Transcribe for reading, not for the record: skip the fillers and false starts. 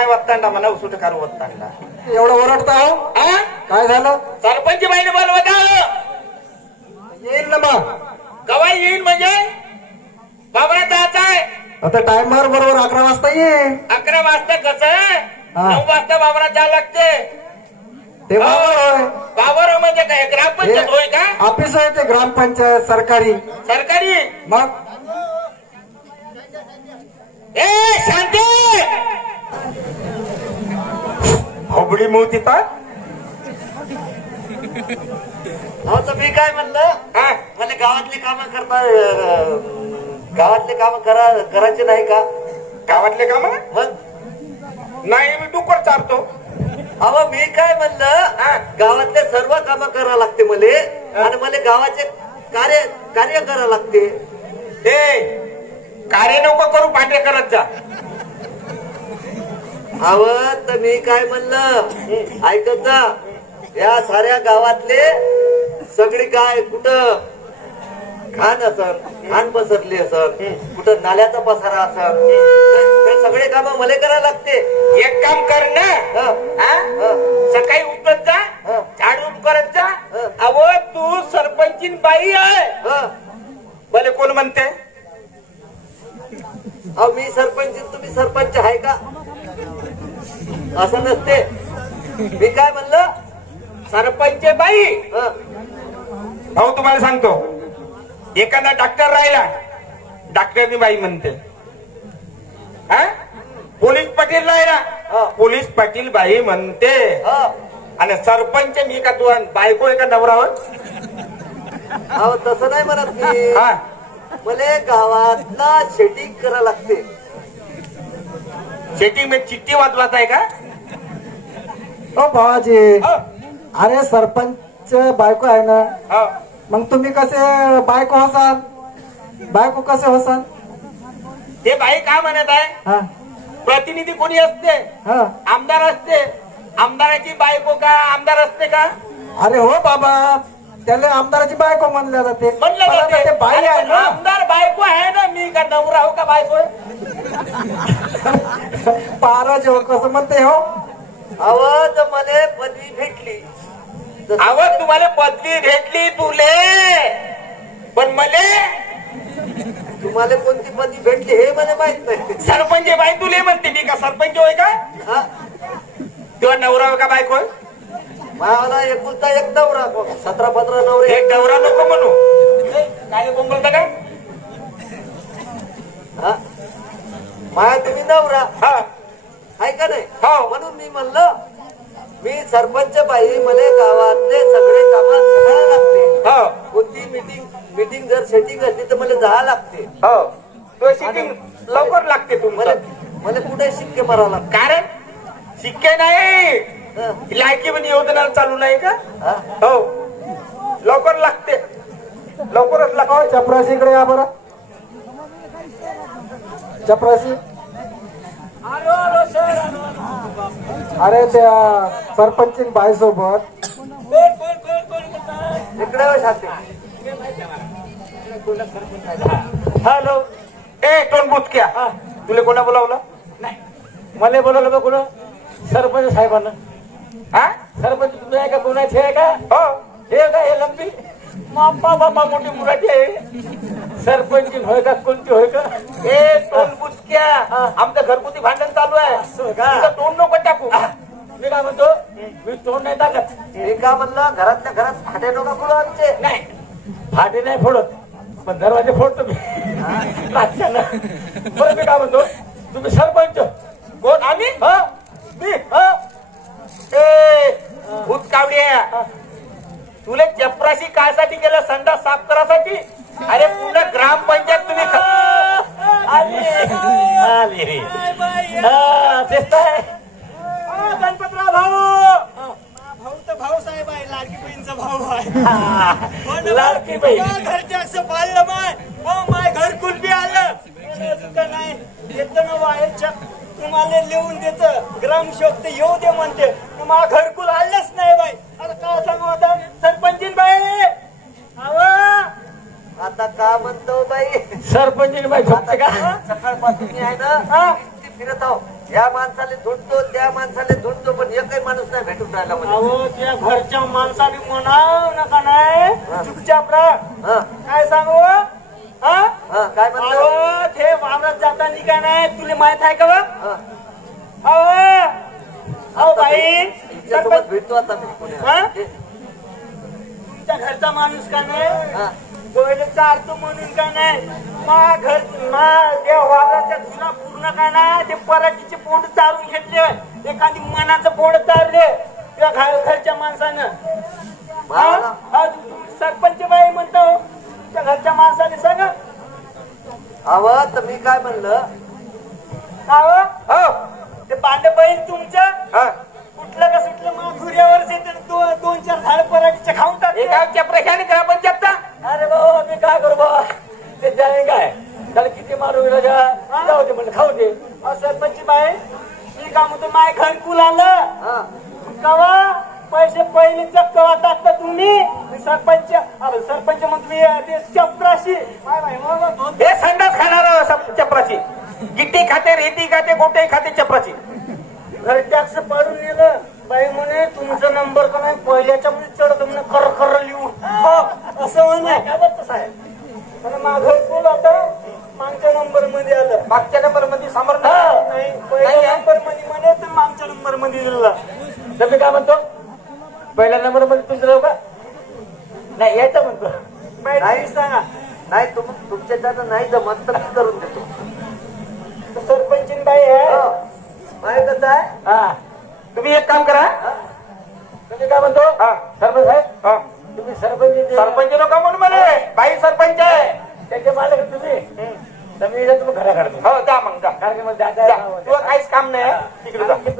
नाही वाटतांडा मला सुट कारू वाटतांडा एवढं ओरडता हो काय झालं सरपंच बाईने बोलवत येईल ना मग कवा येईल म्हणजे बाबरा जायचं आहे आता टायमर बरोबर 11 वाजता येईल 11 वाजता कसं 9 वाजता बाबरात जायला लागते ते बाबर म्हणजे काय ग्रामपंचायत होय का ऑफिस आहे ते ग्रामपंचायत सरकारी मग ए शांती होबडी मोती तर तर मी काय म्हणलं मला गावातले काम करता गावातले काम करायचे नाही का गावातले काम मग नाही मी डुकर चारतो अहो मी काय म्हणलं गावातले सर्व काम करावं लागते मले आणि मला गावाचे कार्य करावं लागते कार्य नको करू पांढरे करत जा अव तर मी काय म्हणलं ऐकत जा या साऱ्या गावातले सगळी काय कुठं घाण असन घाण पसरली असन कुठं नाल्याचा पसारा असन हे सगळे काम मला करायला लागते एक काम कर ना सकाळी उठत जा झाडून करत जा अव तू सरपंचीन बाई आहे भले कोण म्हणते अहो मी सरपंच तुम्ही सरपंच आहे का असं नसते मी काय म्हणलं सरपंच बाई भाऊ तुम्हाला सांगतो एखादा डॉक्टर राहिला डॉक्टरनी बाई म्हणते पोलीस पाटील राहिला पोलीस पाटील बाई म्हणते आणि सरपंच मी का तू बायको एका नवरावर अहो तसं नाही म्हणत मी मला गावातला शेटिंग करायला लागते शेटिंग में चिठ्ठी वाचवाच आहे का ओ भावाजी अरे सरपंच बायको आहे ना मग तुम्ही कसे बायको होसाल बायको कसे होसाल ते बाई काय म्हणत आहे प्रतिनिधी कोणी असते आमदार असते आमदाराची बायको का आमदार असते का अरे हो बाबा त्याला आमदाराची बायको म्हणल्या जाते म्हणलं ते बाई आहे ना आमदार बायको आहे ना मी का नवरा हो का बायको पाराज हो कसं म्हणते हो आवाज मला पदवी भेटली आवाज तुम्हाला पदवी भेटली तुले पण मले तुम्हाला कोणती पदवी भेटली हे मला माहित नाही सरपंच बाई तुले म्हणते मी का सरपंच होय का तेव्हा नवरा हो का बायको मला एकुलता एक नवरा 17-15 नवरे एक नवरा नको म्हणू काय बोलता का माया तुम्ही नवरा आहे का नाही म्हणून मी म्हणलं मी सरपंच बाई मला गावातले सगळे काम करायला लागते कोणती मीटिंग जर सेटिंग असली तर मला जायला लागते सेटिंग लवकर लागते तुम्हाला मला कुठे शिक्के मारावं लागते कारण शिक्के नाही लायकी मध्ये योजना चालू नाही का हो लवकर लागते लवकरच लागते चपराशीकडे या बरं चपराशी अरे त्या सरपंच बाई सोबत इकडे हॅलो ए टोन बुचक्या तुला कोणा बोलावलं नाही मला बोलावलं बा कोण सरपंच साहेबांना सरपंच तुम्ही आहे का कोणाचे आहे का हो हे का हे लंबी बाप्पा बाप्पा मोठी मुलाची आहे सरपंच होय का कोणती होय का ए टोन बुचक्या आमचं घरगुती भांडण चालू आहे तोंड नको टाकू मी काय म्हणतो मी तोंड नाही टाकत मी का म्हणलं घरातल्या घरात फाटे नका बोलू आमचे नाही फाटे नाही फोडत पण दरवाजे फोडतो मी रातच्यानं बरं मी काय म्हणतो तुम्ही सरपंच कोण आम्ही मी ए भूत कावडी तुला चपराशी कायसाठी गेलं संडास साफ करासाठी अरे पूर्ण ग्रामपंचायत तुम्ही तेच आहे गणपतराव भाऊ भाऊ तर भाऊसाहेब आहे लाडकी बहीणचा भाऊ आहे लाडकी बहीण घरचे असं पाळलं माय हो माय घर कुलबी आलं नाही येतं ना वायच्या तुम्हाला लिहून देत ग्रामसेवक ते येऊ दे म्हणते मला घरकुल आलंच नाही बाई आता काय सांगू आता सरपंचीन बाई आता का म्हणतो बाई सरपंचीन बाई झोपते का सकाळपासून आहे ना फिरत आहो. या माणसाला झुंडतो त्या माणसाला झुंडतो पण एकही माणूस नाही भेटून राहिला मला. अहो त्या घरच्या माणसाने म्हणाव नका नाही चुपचाप राहा. काय सांगू हा काय म्हणतो अहो ते वावरात जाताना काय नाही तुला माहित आहे का बा? अहो बाई तिच्यासोबत भेटतो आता मी पुण्यात. तुमच्या घरचा माणूस का नाही पहिले चालतो म्हणून का नाही त्या वावराच्या धुला पूर्ण का नाही ते पराठीचे पोंड चारून घेतले एखादी मनाचं पोंड चालले त्या घरच्या माणसानं. सरपंच बाई म्हणतो तुमच्या घरच्या माणसाने सांग. अव तर मी काय म्हणलं ते पांडे बैल तुमचं कुठलं का सुटलं माधुर्यावर येते 2-4 झाड पराठीचे खाऊन टाकले प्रशाने ग्रामपंचायतचा. अरे बाबा मी काय करू बाबा ते जाणे काय त्याला किती मारू जाऊ दे म्हणजे खाऊ दे. सरपंच बाई मी का म्हणतो माय घरकुल आलं कवा पैसे पहिले कवा टाकता तुम्ही सरपंच म्हणतो मी ते चपराशी हे संडास खाणार चपराची गिट्टी खाते रेती खाते गोटे खाते चपराची. घर टॅक्स पाडून नेलं बाई म्हणे तुमचा नंबर का नाही पहिल्याच्या मध्ये चढतो म्हणे खरं लिहू असं म्हणे तसं आहे. घरकुल आता मागच्या नंबर मध्ये आलं. मागच्या नंबर मध्ये समोर नाही पहिल्या नंबर मध्ये म्हणे तर मागच्या नंबर मध्ये दिला. तुम्ही काय म्हणतो पहिल्या नंबर मध्ये तुमचं नाव का नाही यायचं म्हणतो. बाई सांगा नाही तुमच्या त्यानं नाही जमत तर मी करून देतो. सरपंच बाई आहे माय कसं आहे तुम्ही एक काम करा. तुम्ही काय म्हणतो सरपंच साहेब तुम्ही सरपंच लोक म्हणून म्हणे बाई सरपंच आहे त्याचे मालक तुम्ही तुम्ही घरा काढतो. हो जा मग जा. कार्यक्रम तुला काहीच काम नाही तिकडे जा.